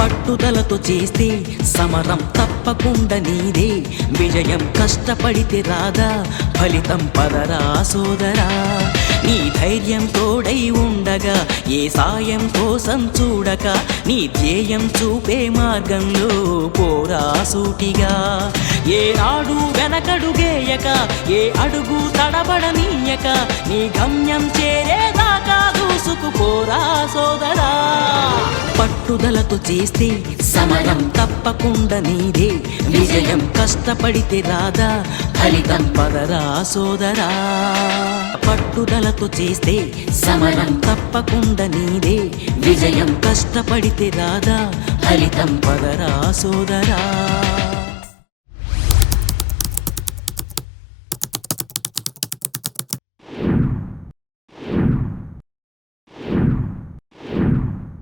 పట్టుదలతో చేస్తే సమరం తప్పకుండా నీదే, విజయం కష్టపడితే రాదా ఫలితం పదరా సోదరా. నీ ధైర్యం తోడై ఉండగా ఏ సాయం కోసం చూడక, నీ ధ్యేయం చూపే మార్గంలో పోరా సూటిగా. ఏ నాడు వెనకడుగేయక, ఏ అడుగు తడబడనీయక, నీ గమ్యం చేరేదాకా దూసుకుపోరా సోదరా. పట్టుదలతో చేస్తే సమరం తప్పకుండా నీదే, విజయం కష్టపడితే రాదా ఫలితం పదరా సోదరా. పట్టుదలతో చేస్తే సమరం తప్పకుండా నీదే, విజయం కష్టపడితే రాదా ఫలితం పదరా సోదరా.